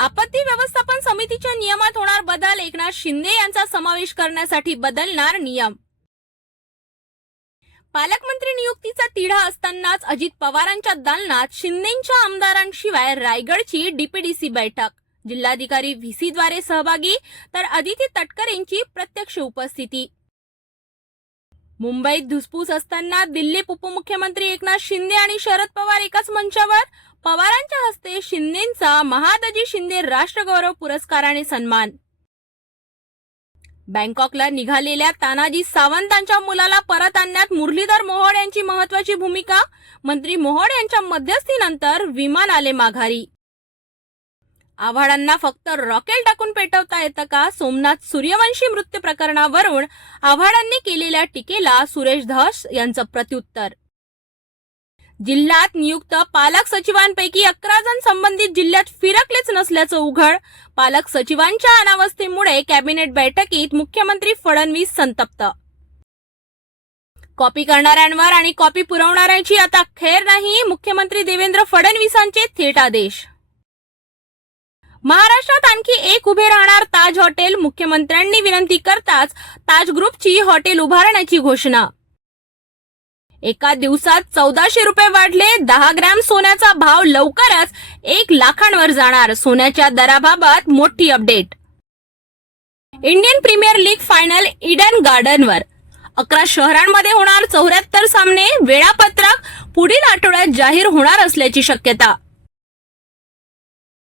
आपत्ती व्यवस्थापन समितीच्या नियमात होणार बदल, एकनाथ शिंदे यांचा समावेश करण्यासाठी बदलणार नियम. पालकमंत्री नियुक्तीचा तिढा असतानाच अजित पवारांच्या दालनात शिंदेंच्या आमदारांशिवाय रायगडची डीपीडीसी बैठक. जिल्हाधिकारी व्हीसीद्वारे सहभागी तर अदिती तटकरे यांची प्रत्यक्ष उपस्थिती. मुंबईत धुसफूस असताना दिल्लीत उपमुख्यमंत्री एकनाथ शिंदे आणि शरद पवार एकाच मंचावर. पवारांच्या हस्ते शिंदेंचा महादजी शिंदे राष्ट्रगौरव पुरस्काराने सन्मान. बँकॉकला निघालेल्या तानाजी सावंतांच्या मुलाला परत आणण्यात मुरलीधर मोहोळ यांची महत्वाची भूमिका. मंत्री मोहोळ यांच्या मध्यस्थीनंतर विमान आले माघारी. आव्हाडांना फक्त रॉकेल टाकून पेटवता येतं का? सोमनाथ सूर्यवंशी मृत्यू प्रकरणावरून आव्हाडांनी केलेल्या टीकेला सुरेश धस यांचं प्रत्युत्तर. जिल्ह्यात नियुक्त पालक सचिवांपैकी 11 जण संबंधित जिल्ह्यात फिरकलेच नसल्याचं उघड. पालक सचिवांच्या अनावस्थेमुळे कॅबिनेट बैठकीत मुख्यमंत्री फडणवीस संतप्त. कॉपी करणाऱ्यांवर आणि कॉपी पुरवणाऱ्यांची आता खैर नाही, मुख्यमंत्री देवेंद्र फडणवीसांचे थेट आदेश. महाराष्ट्रात आणखी एक उभे राहणार ताज हॉटेल. मुख्यमंत्र्यांनी विनंती करताच ताज ग्रुपची हॉटेल उभारण्याची घोषणा. एका दिवसात 1400 रुपये वाढले. 10 ग्रॅम सोन्याचा भाव लवकरच 1 लाखांवर जाणार. सोन्याच्या दराबाबत मोठी update. Indian Premier League final Eden गार्डनवर. 11 शहरांमध्ये होणार 74 सामने. वेळापत्रक पुढील आठवड्यात जाहीर होणार असल्याची शक्यता.